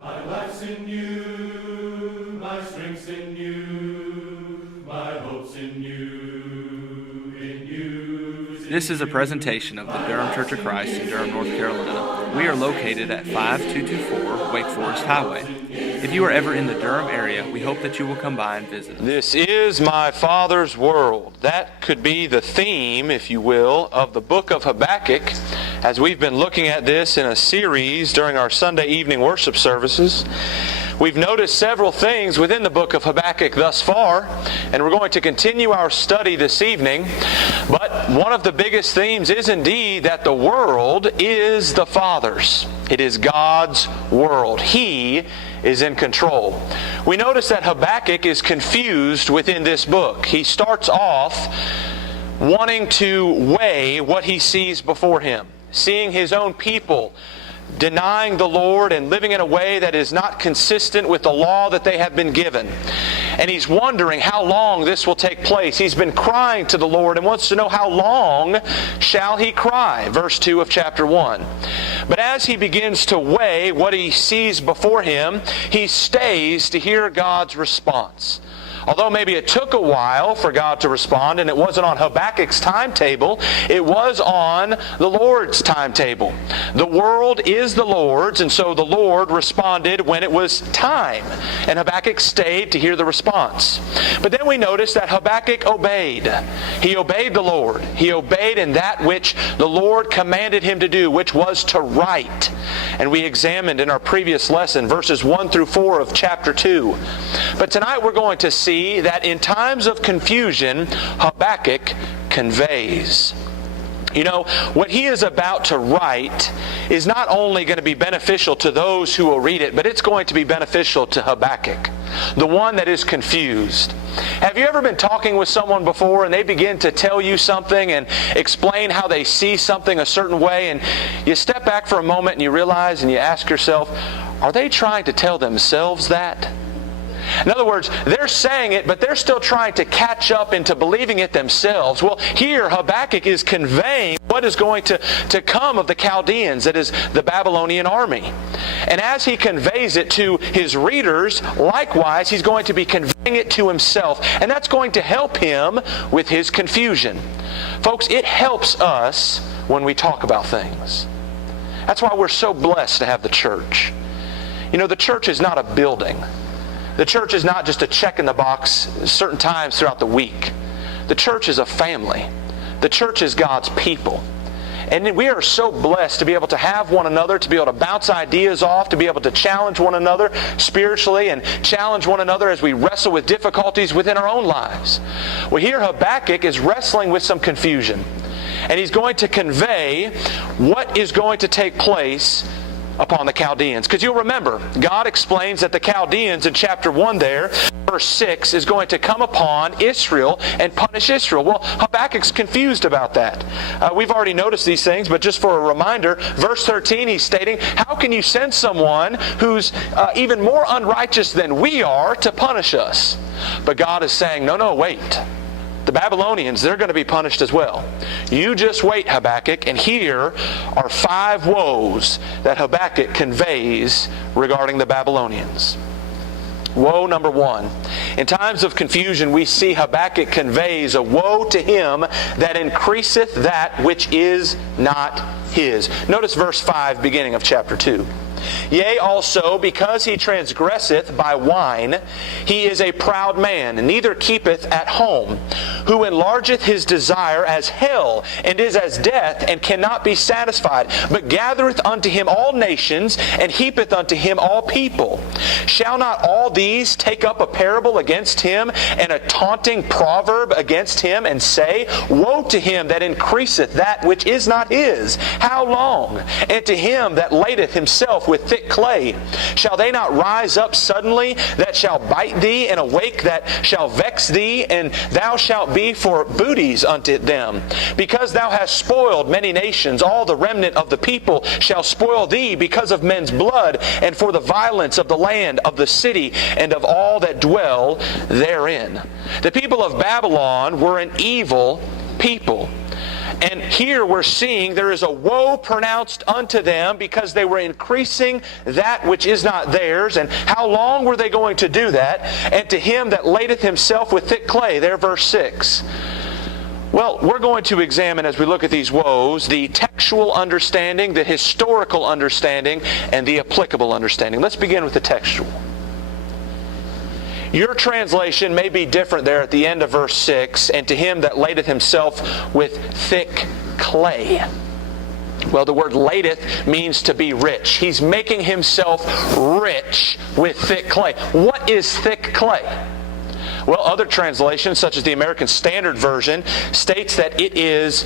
My life's in you, my strength's in you, my hope's in you, in you. This is a presentation of the Durham Church of Christ in Durham, North Carolina. We are located at 5224 Wake Forest Highway. If you are ever in the Durham area, we hope that you will come by and visit us. This is my Father's world. That could be the theme, if you will, of the book of Habakkuk, as we've been looking at this in a series during our Sunday evening worship services. We've noticed several things within the book of Habakkuk thus far, and we're going to continue our study this evening. But one of the biggest themes is indeed that the world is the Father's. It is God's world. He is in control. We notice that Habakkuk is confused within this book. He starts off wanting to weigh what he sees before him, seeing his own people denying the Lord and living in a way that is not consistent with the law that they have been given. And he's wondering how long this will take place. He's been crying to the Lord and wants to know how long shall he cry. Verse 2 of chapter 1. But as he begins to weigh what he sees before him, he stays to hear God's response. Although maybe it took a while for God to respond, and it wasn't on Habakkuk's timetable, it was on the Lord's timetable. The world is the Lord's, and so the Lord responded when it was time. And Habakkuk stayed to hear the response. But then we notice that Habakkuk obeyed. He obeyed the Lord. He obeyed in that which the Lord commanded him to do, which was to write. And we examined in our previous lesson verses 1 through 4 of chapter 2. But tonight we're going to see that in times of confusion, Habakkuk conveys. You know, what he is about to write is not only going to be beneficial to those who will read it, but it's going to be beneficial to Habakkuk, the one that is confused. Have you ever been talking with someone before and they begin to tell you something and explain how they see something a certain way, and you step back for a moment and you realize and you ask yourself, are they trying to tell themselves that? In other words, they're saying it, but they're still trying to catch up into believing it themselves. Well, here Habakkuk is conveying what is going to come of the Chaldeans, that is the Babylonian army. And as he conveys it to his readers, likewise, he's going to be conveying it to himself. And that's going to help him with his confusion. Folks, it helps us when we talk about things. That's why we're so blessed to have the church. You know, the church is not a building. The church is not just a check in the box certain times throughout the week. The church is a family. The church is God's people. And we are so blessed to be able to have one another, to be able to bounce ideas off, to be able to challenge one another spiritually and challenge one another as we wrestle with difficulties within our own lives. Well, here Habakkuk is wrestling with some confusion. And he's going to convey what is going to take place upon the Chaldeans. Because you'll remember, God explains that the Chaldeans in chapter 1 there, verse 6, is going to come upon Israel and punish Israel. Well, Habakkuk's confused about that. We've already noticed these things, but just for a reminder, verse 13 he's stating, how can you send someone who's even more unrighteous than we are to punish us? But God is saying, no, wait. The Babylonians, they're going to be punished as well. You just wait, Habakkuk, and here are 5 woes that Habakkuk conveys regarding the Babylonians. Woe number 1. In times of confusion, we see Habakkuk conveys a woe to him that increaseth that which is not his. Notice verse 5, beginning of chapter 2. Yea, also, because he transgresseth by wine, he is a proud man, and neither keepeth at home, who enlargeth his desire as hell, and is as death, and cannot be satisfied, but gathereth unto him all nations, and heapeth unto him all people. Shall not all these take up a parable against him, and a taunting proverb against him, and say, Woe to him that increaseth that which is not his! How long? And to him that ladeth himself with thick clay. Shall they not rise up suddenly that shall bite thee, and awake that shall vex thee, and thou shalt be for booties unto them? Because thou hast spoiled many nations, all the remnant of the people shall spoil thee because of men's blood, and for the violence of the land, of the city, and of all that dwell therein. The people of Babylon were an evil people. And here we're seeing there is a woe pronounced unto them because they were increasing that which is not theirs. And how long were they going to do that? And to him that ladeth himself with thick clay. There, verse 6. Well, we're going to examine, as we look at these woes, the textual understanding, the historical understanding, and the applicable understanding. Let's begin with the textual. Your translation may be different there at the end of verse 6, and to him that ladeth himself with thick clay. Well, the word ladeth means to be rich. He's making himself rich with thick clay. What is thick clay? Well, other translations, such as the American Standard Version, states that it is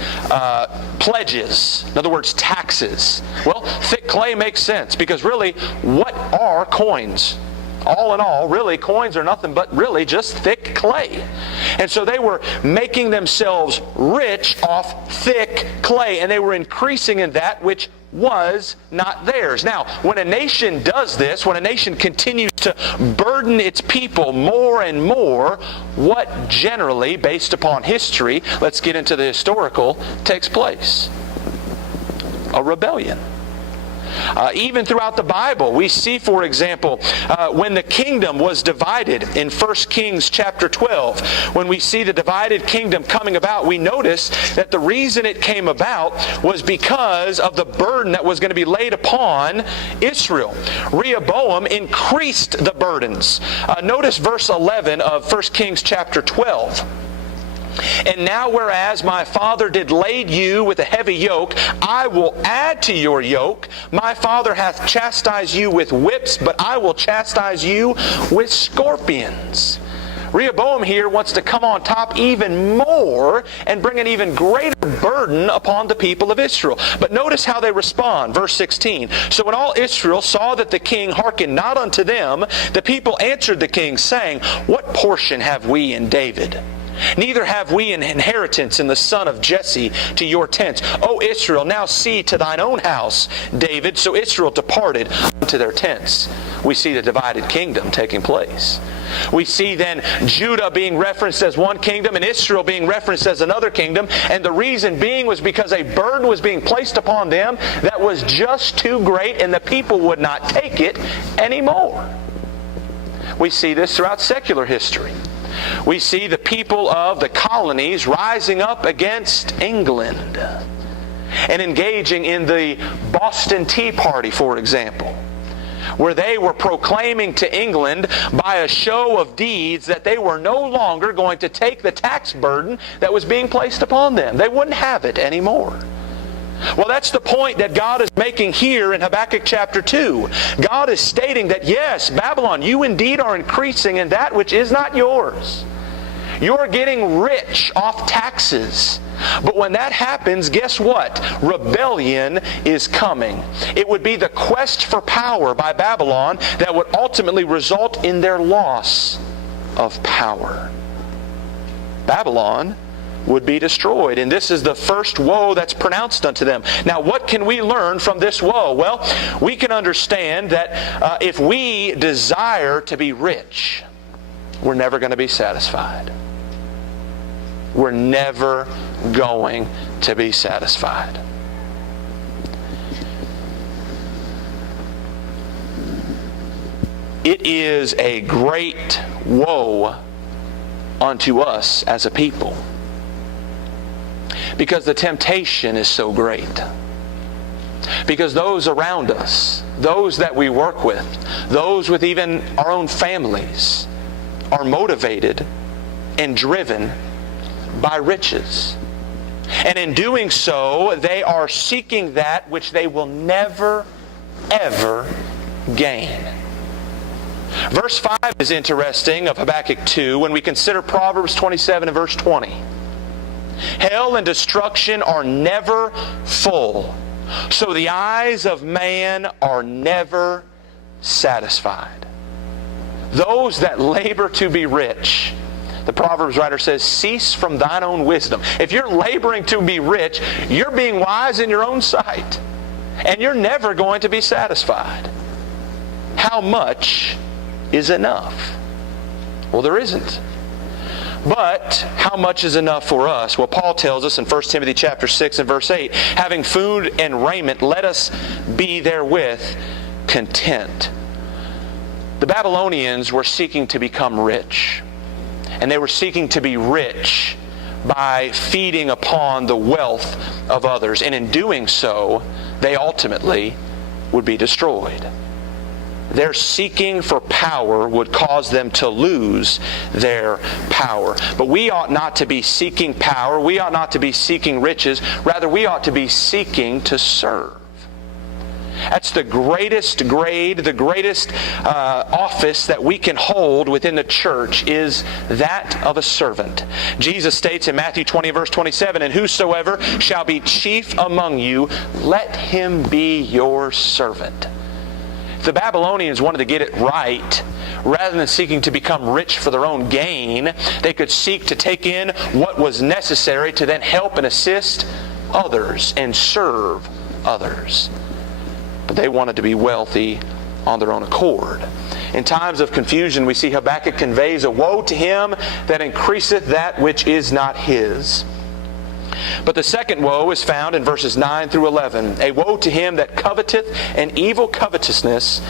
pledges. In other words, taxes. Well, thick clay makes sense because really, what are coins? All in all, really, coins are nothing but really just thick clay. And so they were making themselves rich off thick clay, and they were increasing in that which was not theirs. Now, when a nation does this, when a nation continues to burden its people more and more, what generally, based upon history, let's get into the historical, takes place? A rebellion. Even throughout the Bible, we see, for example, when the kingdom was divided in 1 Kings chapter 12, when we see the divided kingdom coming about, we notice that the reason it came about was because of the burden that was going to be laid upon Israel. Rehoboam increased the burdens. Notice verse 11 of 1 Kings chapter 12. And now whereas my father did lade you with a heavy yoke, I will add to your yoke. My father hath chastised you with whips, but I will chastise you with scorpions. Rehoboam here wants to come on top even more and bring an even greater burden upon the people of Israel. But notice how they respond. Verse 16. So when all Israel saw that the king hearkened not unto them, the people answered the king, saying, What portion have we in David? Neither have we an inheritance in the son of Jesse to your tents. O Israel, now see to thine own house, David. So Israel departed unto their tents. We see the divided kingdom taking place. We see then Judah being referenced as one kingdom and Israel being referenced as another kingdom. And the reason being was because a burden was being placed upon them that was just too great and the people would not take it anymore. We see this throughout secular history. We see the people of the colonies rising up against England and engaging in the Boston Tea Party, for example, where they were proclaiming to England by a show of deeds that they were no longer going to take the tax burden that was being placed upon them. They wouldn't have it anymore. Well, that's the point that God is making here in Habakkuk chapter 2. God is stating that, yes, Babylon, you indeed are increasing in that which is not yours. You're getting rich off taxes. But when that happens, guess what? Rebellion is coming. It would be the quest for power by Babylon that would ultimately result in their loss of power. Babylon would be destroyed. And this is the first woe that's pronounced unto them. Now, what can we learn from this woe? Well, we can understand that if we desire to be rich, we're never going to be satisfied. We're never going to be satisfied. It is a great woe unto us as a people, because the temptation is so great. Because those around us, those that we work with, those with even our own families, are motivated and driven by riches. And in doing so, they are seeking that which they will never, ever gain. Verse 5 is interesting of Habakkuk 2 when we consider Proverbs 27 and verse 20. Hell and destruction are never full, so the eyes of man are never satisfied. Those that labor to be rich, the Proverbs writer says, cease from thine own wisdom. If you're laboring to be rich, you're being wise in your own sight, and you're never going to be satisfied. How much is enough? Well, there isn't. But how much is enough for us? Well, Paul tells us in 1 Timothy chapter 6 and verse 8, having food and raiment, let us be therewith content. The Babylonians were seeking to become rich. And they were seeking to be rich by feeding upon the wealth of others. And in doing so, they ultimately would be destroyed. Their seeking for power would cause them to lose their power. But we ought not to be seeking power. We ought not to be seeking riches. Rather, we ought to be seeking to serve. That's the greatest grade, the greatest office that we can hold within the church is that of a servant. Jesus states in Matthew 20 verse 27, and whosoever shall be chief among you, let him be your servant. If the Babylonians wanted to get it right, rather than seeking to become rich for their own gain, they could seek to take in what was necessary to then help and assist others and serve others. But they wanted to be wealthy on their own accord. In times of confusion, we see Habakkuk conveys a woe to him that increaseth that which is not his. But the second woe is found in verses 9 through 11. A woe to him that coveteth an evil covetousness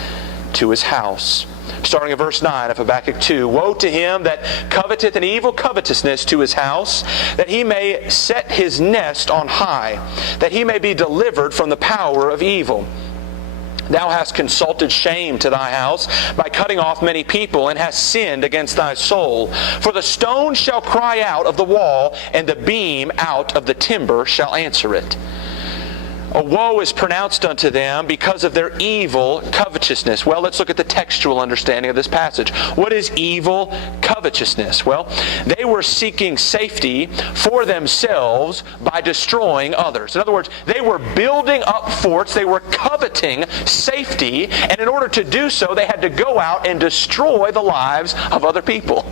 to his house. Starting at verse 9 of Habakkuk 2. Woe to him that coveteth an evil covetousness to his house, that he may set his nest on high, that he may be delivered from the power of evil. Thou hast consulted shame to thy house by cutting off many people, and hast sinned against thy soul. For the stone shall cry out of the wall, and the beam out of the timber shall answer it. A woe is pronounced unto them because of their evil covetousness. Well, let's look at the textual understanding of this passage. What is evil covetousness? Well, they were seeking safety for themselves by destroying others. In other words, they were building up forts, they were coveting safety, and in order to do so, they had to go out and destroy the lives of other people.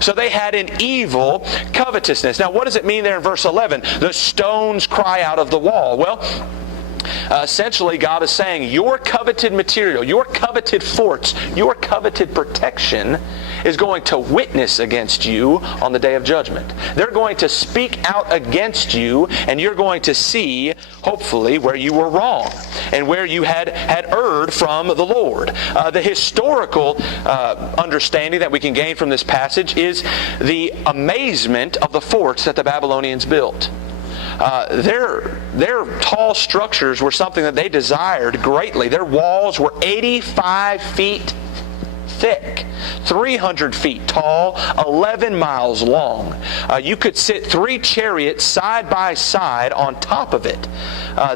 So they had an evil covetousness. Now, what does it mean there in verse 11? The stones cry out of the wall. Well, essentially, God is saying, your coveted material, your coveted forts, your coveted protection is going to witness against you on the day of judgment. They're going to speak out against you, and you're going to see, hopefully, where you were wrong and where you had erred from the Lord. The historical understanding that we can gain from this passage is the amazement of the forts that the Babylonians built. Their tall structures were something that they desired greatly. Their walls were 85 feet thick, 300 feet tall, 11 miles long. You could sit 3 chariots side by side on top of it.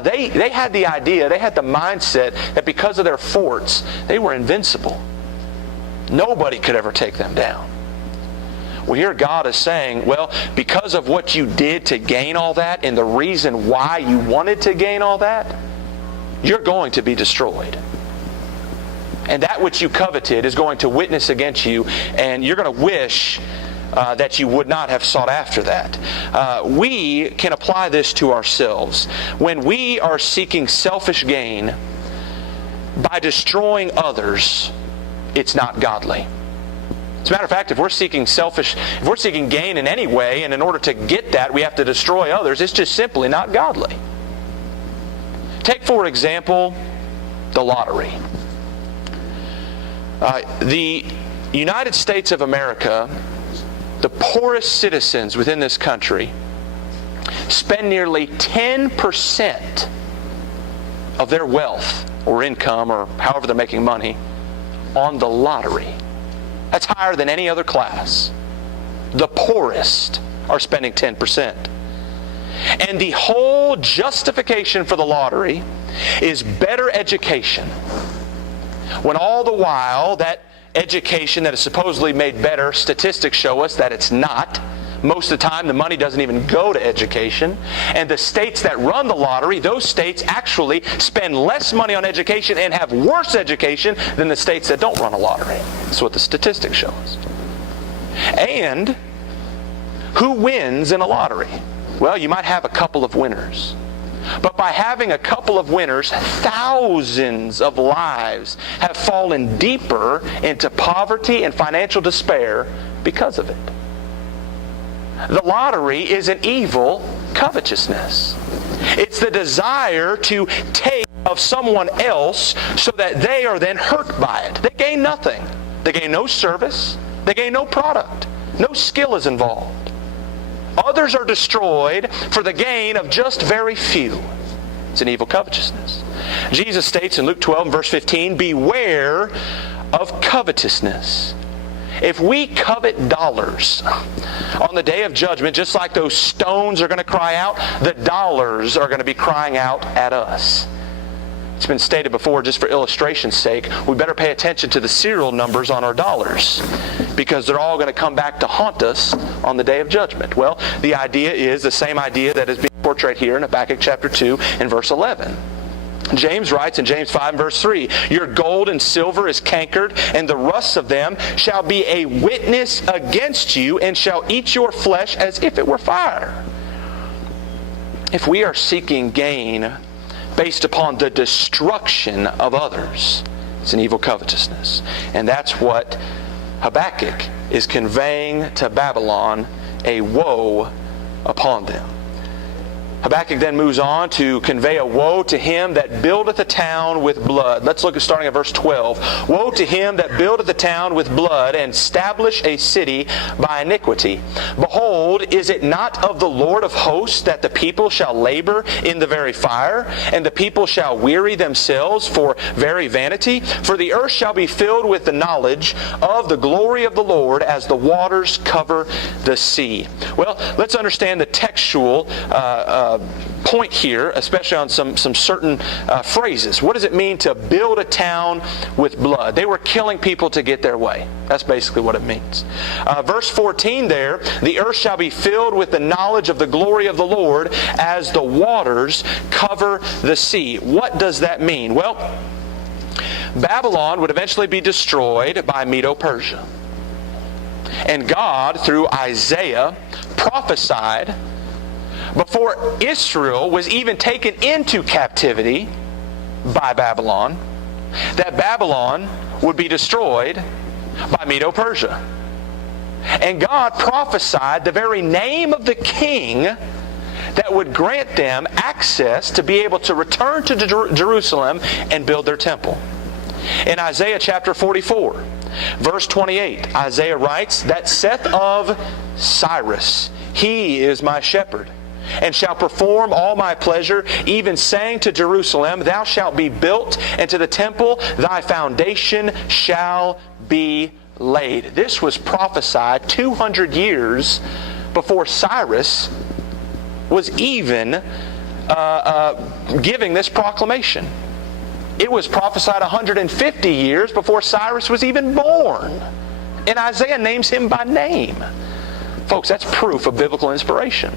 They had the idea, they had the mindset that because of their forts, they were invincible. Nobody could ever take them down. Well, here God is saying, well, because of what you did to gain all that and the reason why you wanted to gain all that, you're going to be destroyed. And that which you coveted is going to witness against you, and you're going to wish that you would not have sought after that. We can apply this to ourselves. When we are seeking selfish gain by destroying others, it's not godly. As a matter of fact, if we're seeking gain in any way, and in order to get that we have to destroy others, it's just simply not godly. Take, for example, the lottery. The United States of America, the poorest citizens within this country, spend nearly 10% of their wealth or income, or however they're making money, on the lottery. That's higher than any other class. The poorest are spending 10%. And the whole justification for the lottery is better education. When all the while that education that is supposedly made better, statistics show us that it's not. Most of the time the money doesn't even go to education. And the states that run the lottery, those states actually spend less money on education and have worse education than the states that don't run a lottery. That's what the statistics show us. And who wins in a lottery? Well, you might have a couple of winners. But by having a couple of winners, thousands of lives have fallen deeper into poverty and financial despair because of it. The lottery is an evil covetousness. It's the desire to take of someone else so that they are then hurt by it. They gain nothing. They gain no service. They gain no product. No skill is involved. Others are destroyed for the gain of just very few. It's an evil covetousness. Jesus states in Luke 12 and verse 15, beware of covetousness. If we covet dollars on the day of judgment, just like those stones are going to cry out, the dollars are going to be crying out at us. It's been stated before, just for illustration's sake, we better pay attention to the serial numbers on our dollars, because they're all going to come back to haunt us on the day of judgment. Well, the idea is the same idea that is being portrayed here in Habakkuk chapter 2 and verse 11. James writes in James 5 verse 3, your gold and silver is cankered, and the rust of them shall be a witness against you, and shall eat your flesh as if it were fire. If we are seeking gain based upon the destruction of others, it's an evil covetousness. And that's what Habakkuk is conveying to Babylon, a woe upon them. Habakkuk then moves on to convey a woe to him that buildeth a town with blood. Let's look at starting at verse 12. Woe to him that buildeth a town with blood, and establish a city by iniquity. Behold, is it not of the Lord of hosts that the people shall labor in the very fire, and the people shall weary themselves for very vanity? For the earth shall be filled with the knowledge of the glory of the Lord as the waters cover the sea. Well, let's understand the textual point here, especially on some certain phrases. What does it mean to build a town with blood? They were killing people to get their way. That's basically what it means. Verse 14 there, the earth shall be filled with the knowledge of the glory of the Lord as the waters cover the sea. What does that mean? Well, Babylon would eventually be destroyed by Medo-Persia. And God, through Isaiah, prophesied before Israel was even taken into captivity by Babylon, that Babylon would be destroyed by Medo-Persia. And God prophesied the very name of the king that would grant them access to be able to return to Jerusalem and build their temple. In Isaiah chapter 44, verse 28, Isaiah writes, that saith of Cyrus, he is my shepherd, and shall perform all my pleasure, even saying to Jerusalem, thou shalt be built, and to the temple thy foundation shall be laid. This was prophesied 200 years before Cyrus was even giving this proclamation. It was prophesied 150 years before Cyrus was even born. And Isaiah names him by name. Folks, that's proof of biblical inspiration.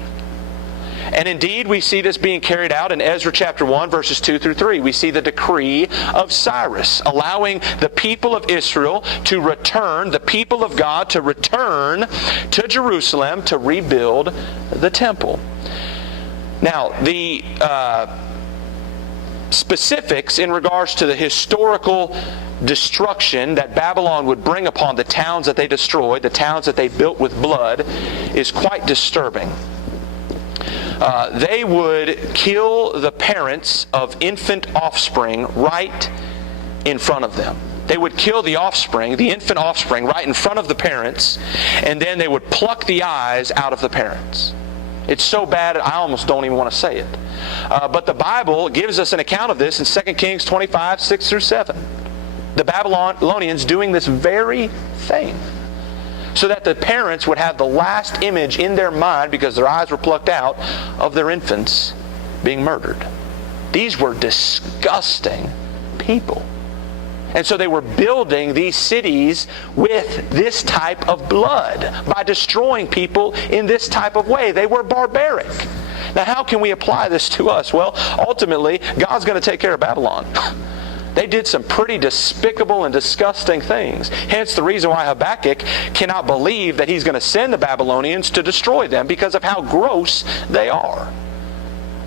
And indeed, we see this being carried out in Ezra chapter 1, verses 2 through 3. We see the decree of Cyrus, allowing the people of Israel to return, the people of God to return to Jerusalem to rebuild the temple. Now, the specifics in regards to the historical destruction that Babylon would bring upon the towns that they destroyed, the towns that they built with blood, is quite disturbing. They would kill the parents of infant offspring right in front of them. They would kill the offspring, the infant offspring, right in front of the parents, and then they would pluck the eyes out of the parents. It's so bad I almost don't even want to say it. But the Bible gives us an account of this in 2 Kings 25, 6 through 7. The Babylonians doing this very thing, so that the parents would have the last image in their mind, because their eyes were plucked out, of their infants being murdered. These were disgusting people. And so they were building these cities with this type of blood, by destroying people in this type of way. They were barbaric. Now, how can we apply this to us? Well, ultimately, God's going to take care of Babylon. They did some pretty despicable and disgusting things. Hence the reason why Habakkuk cannot believe that he's going to send the Babylonians to destroy them, because of how gross they are.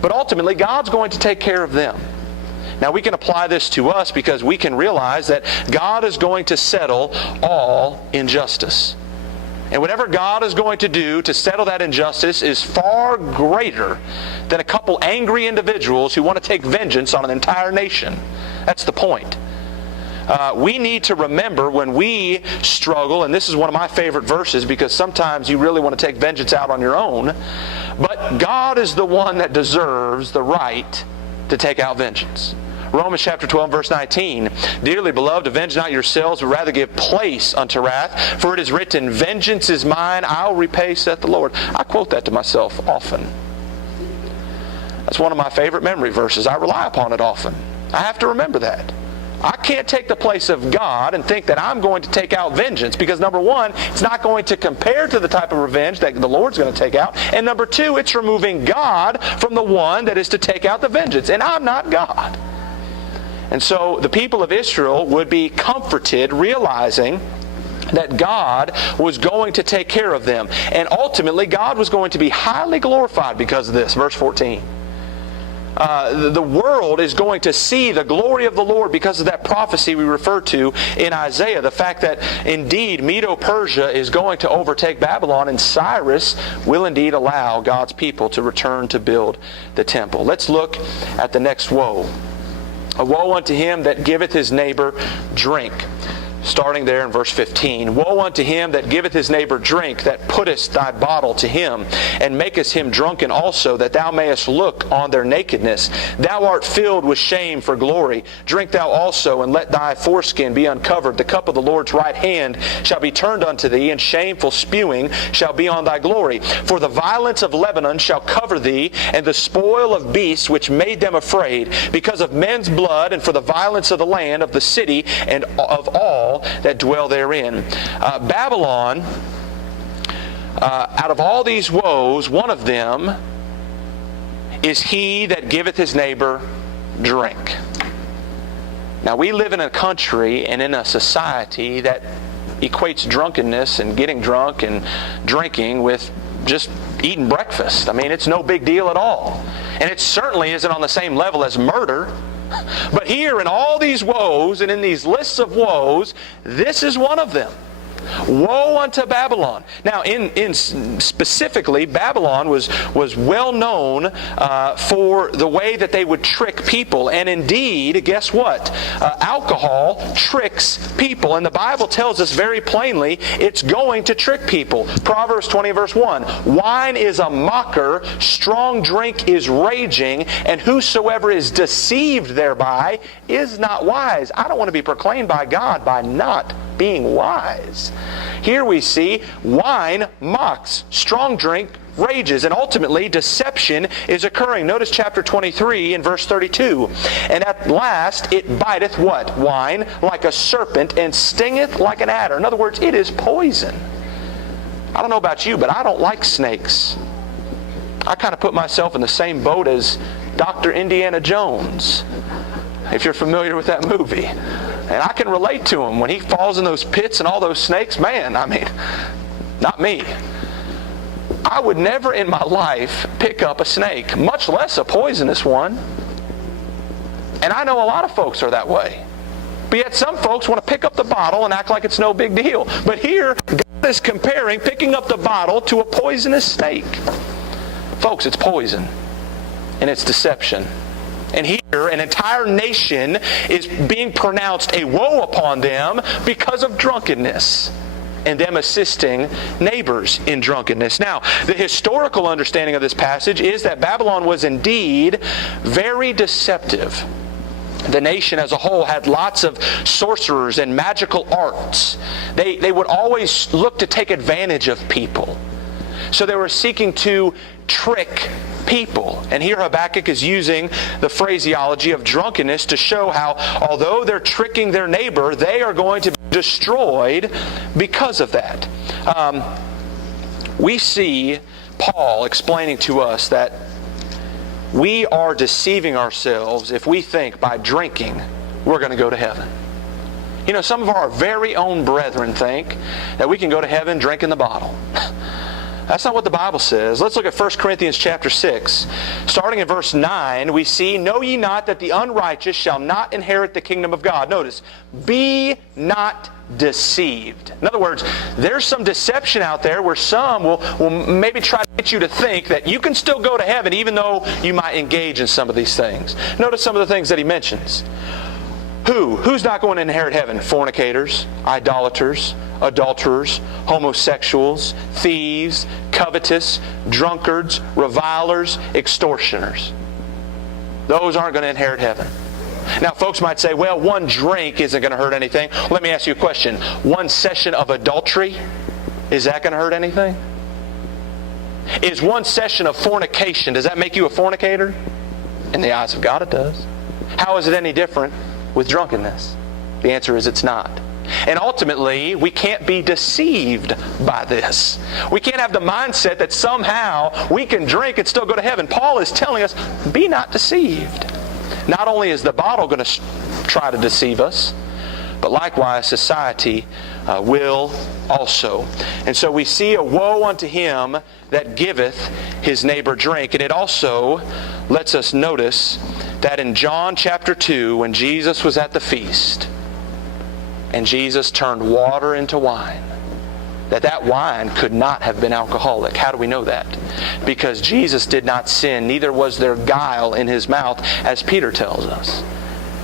But ultimately, God's going to take care of them. Now, we can apply this to us because we can realize that God is going to settle all injustice. And whatever God is going to do to settle that injustice is far greater than a couple angry individuals who want to take vengeance on an entire nation. That's the point. We need to remember when we struggle, and this is one of my favorite verses because sometimes you really want to take vengeance out on your own, but God is the one that deserves the right to take out vengeance. Romans chapter 12, verse 19, "Dearly beloved, avenge not yourselves, but rather give place unto wrath. For it is written, Vengeance is mine, I'll repay, saith the Lord." I quote that to myself often. That's one of my favorite memory verses. I rely upon it often. I have to remember that. I can't take the place of God and think that I'm going to take out vengeance because, number one, it's not going to compare to the type of revenge that the Lord's going to take out. And number two, it's removing God from the one that is to take out the vengeance. And I'm not God. And so the people of Israel would be comforted realizing that God was going to take care of them. And ultimately, God was going to be highly glorified because of this. Verse 14. The world is going to see the glory of the Lord because of that prophecy we referred to in Isaiah. The fact that indeed Medo-Persia is going to overtake Babylon, and Cyrus will indeed allow God's people to return to build the temple. Let's look at the next woe. A woe unto him that giveth his neighbor drink. Starting there in verse 15. "Woe unto him that giveth his neighbor drink, that puttest thy bottle to him, and makest him drunken also, that thou mayest look on their nakedness. Thou art filled with shame for glory. Drink thou also, and let thy foreskin be uncovered. The cup of the Lord's right hand shall be turned unto thee, and shameful spewing shall be on thy glory. For the violence of Lebanon shall cover thee, and the spoil of beasts which made them afraid, because of men's blood, and for the violence of the land, of the city, and of all that dwell therein." Babylon, out of all these woes, one of them is he that giveth his neighbor drink. Now, we live in a country and in a society that equates drunkenness and getting drunk and drinking with just eating breakfast. I mean, it's no big deal at all. And it certainly isn't on the same level as murder. But here in all these woes and in these lists of woes, this is one of them. Woe unto Babylon. Now, in specifically, Babylon was well known for the way that they would trick people. And indeed, guess what? Alcohol tricks people. And the Bible tells us very plainly it's going to trick people. Proverbs 20 verse 1. "Wine is a mocker, strong drink is raging, and whosoever is deceived thereby is not wise." I don't want to be proclaimed by God by not being wise. Here we see wine mocks, strong drink rages, and ultimately deception is occurring. Notice chapter 23 and verse 32. "And at last it biteth" what? Wine, "like a serpent, and stingeth like an adder." In other words, it is poison. I don't know about you, but I don't like snakes. I kind of put myself in the same boat as Dr. Indiana Jones, if you're familiar with that movie. And I can relate to him when he falls in those pits and all those snakes. Man, I mean, not me. I would never in my life pick up a snake, much less a poisonous one. And I know a lot of folks are that way. But yet some folks want to pick up the bottle and act like it's no big deal. But here, God is comparing picking up the bottle to a poisonous snake. Folks, it's poison. And it's deception. And here, an entire nation is being pronounced a woe upon them because of drunkenness and them assisting neighbors in drunkenness. Now, the historical understanding of this passage is that Babylon was indeed very deceptive. The nation as a whole had lots of sorcerers and magical arts. They would always look to take advantage of people. So they were seeking to trick people. And here Habakkuk is using the phraseology of drunkenness to show how, although they're tricking their neighbor, they are going to be destroyed because of that. We see Paul explaining to us that we are deceiving ourselves if we think by drinking we're going to go to heaven. You know, some of our very own brethren think that we can go to heaven drinking the bottle. That's not what the Bible says. Let's look at 1 Corinthians chapter 6. Starting in verse 9, we see, "Know ye not that the unrighteous shall not inherit the kingdom of God?" Notice, "Be not deceived." In other words, there's some deception out there where some will maybe try to get you to think that you can still go to heaven even though you might engage in some of these things. Notice some of the things that he mentions. Who's not going to inherit heaven? Fornicators, idolaters, adulterers, homosexuals, thieves, covetous, drunkards, revilers, extortioners. Those aren't going to inherit heaven. Now, folks might say, well, one drink isn't going to hurt anything. Let me ask you a question. One session of adultery, is that going to hurt anything? Is one session of fornication, does that make you a fornicator? In the eyes of God, it does. How is it any different with drunkenness? The answer is it's not. And ultimately, we can't be deceived by this. We can't have the mindset that somehow we can drink and still go to heaven. Paul is telling us, be not deceived. Not only is the bottle going to try to deceive us, but likewise society will also. And so we see a woe unto him that giveth his neighbor drink. And it also lets us notice that in John chapter 2, when Jesus was at the feast, and Jesus turned water into wine, that wine could not have been alcoholic. How do we know that? Because Jesus did not sin, neither was there guile in his mouth, as Peter tells us.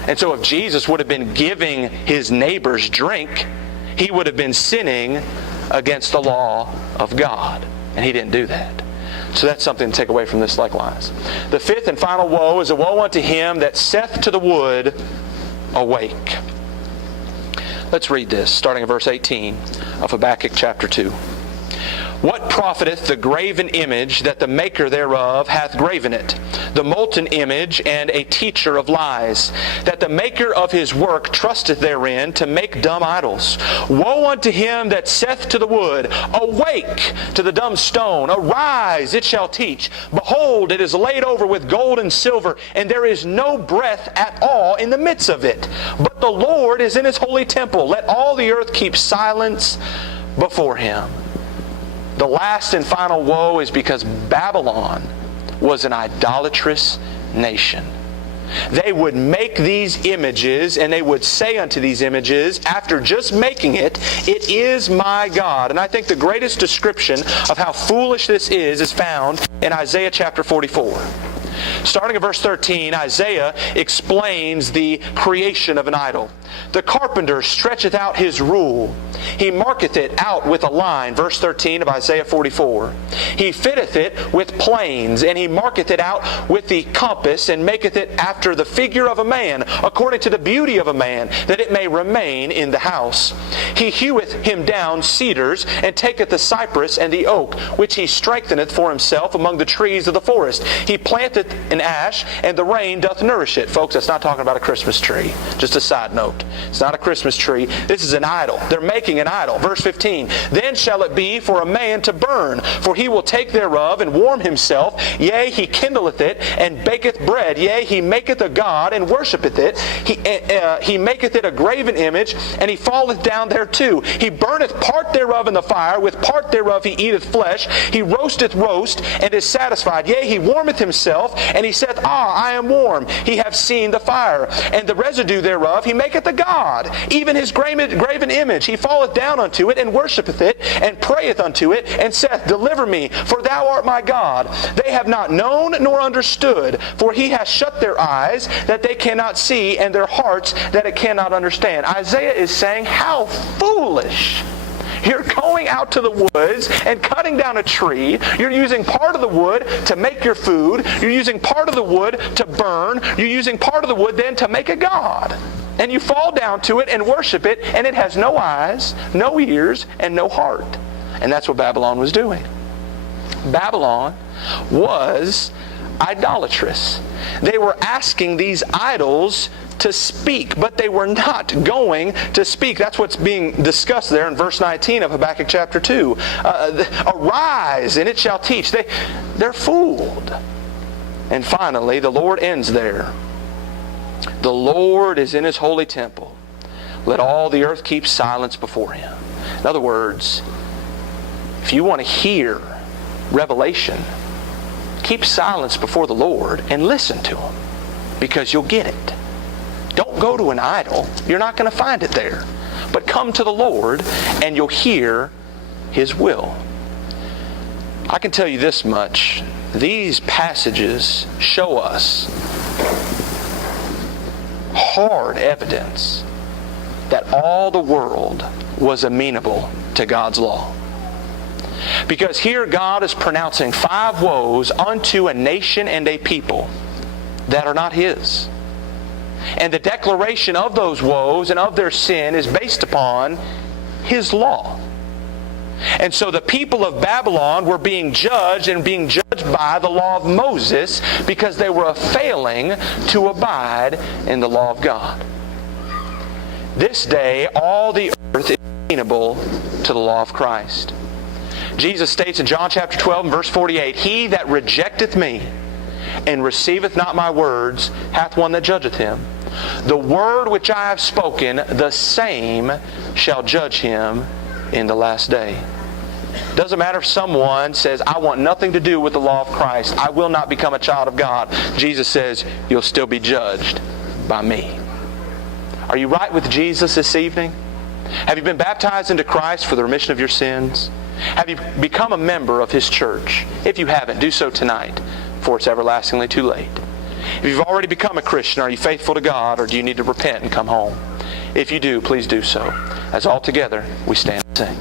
And so if Jesus would have been giving his neighbors drink, he would have been sinning against the law of God. And he didn't do that. So that's something to take away from this likewise. The fifth and final woe is a woe unto him that saith to the wood, awake. Let's read this, starting at verse 18 of Habakkuk chapter 2. What profiteth the graven image that the maker thereof hath graven it, the molten image and a teacher of lies, that the maker of his work trusteth therein to make dumb idols? Woe unto him that saith to the wood, awake, to the dumb stone, arise, it shall teach. Behold, it is laid over with gold and silver, and there is no breath at all in the midst of it. But the Lord is in his holy temple. Let all the earth keep silence before him. The last and final woe is because Babylon was an idolatrous nation. They would make these images, and they would say unto these images, after just making it, it is my God. And I think the greatest description of how foolish this is found in Isaiah chapter 44. Starting at verse 13, Isaiah explains the creation of an idol. The carpenter stretcheth out his rule. He marketh it out with a line. Verse 13 of Isaiah 44. He fitteth it with planes, and he marketh it out with the compass, and maketh it after the figure of a man, according to the beauty of a man, that it may remain in the house. He heweth him down cedars, and taketh the cypress and the oak, which he strengtheneth for himself among the trees of the forest. He planteth an ash, and the rain doth nourish it. Folks, that's not talking about a Christmas tree. Just a side note. It's not a Christmas tree. This is an idol. They're making an idol. Verse 15. Then shall it be for a man to burn, for he will take thereof and warm himself. Yea, he kindleth it, and baketh bread. Yea, he maketh a god, and worshipeth it. He maketh it a graven image, and he falleth down thereto. He burneth part thereof in the fire, with part thereof he eateth flesh. He roasteth roast, and is satisfied. Yea, he warmeth himself, and he saith, I am warm. He hath seen the fire, and the residue thereof he maketh a god, even his graven image. He falleth down unto it, and worshipeth it, and prayeth unto it, and saith, Deliver me, for thou art my God. They have not known nor understood, for he hath shut their eyes, that they cannot see, and their hearts, that it cannot understand. Isaiah is saying, how foolish. You're going out to the woods and cutting down a tree. You're using part of the wood to make your food. You're using part of the wood to burn. You're using part of the wood then to make a god. And you fall down to it and worship it, and it has no eyes, no ears, and no heart. And that's what Babylon was doing. Babylon was idolatrous. They were asking these idols to speak, but they were not going to speak. That's what's being discussed there in verse 19 of Habakkuk chapter 2. Arise, and it shall teach. They're fooled. And finally, the Lord ends there. The Lord is in his holy temple. Let all the earth keep silence before him. In other words, if you want to hear revelation, keep silence before the Lord and listen to Him, because you'll get it. Don't go to an idol. You're not going to find it there. But come to the Lord and you'll hear His will. I can tell you this much. These passages show us hard evidence that all the world was amenable to God's law. Because here God is pronouncing 5 woes unto a nation and a people that are not His. And the declaration of those woes and of their sin is based upon His law. And so the people of Babylon were being judged and being judged by the law of Moses because they were failing to abide in the law of God. This day, all the earth is amenable to the law of Christ. Jesus states in John chapter 12 and verse 48, He that rejecteth me and receiveth not my words hath one that judgeth him. The word which I have spoken, the same shall judge him in the last day. Doesn't matter if someone says, I want nothing to do with the law of Christ. I will not become a child of God. Jesus says, you'll still be judged by me. Are you right with Jesus this evening? Have you been baptized into Christ for the remission of your sins? Have you become a member of His church? If you haven't, do so tonight, for it's everlastingly too late. If you've already become a Christian, are you faithful to God, or do you need to repent and come home? If you do, please do so. As all together we stand and sing.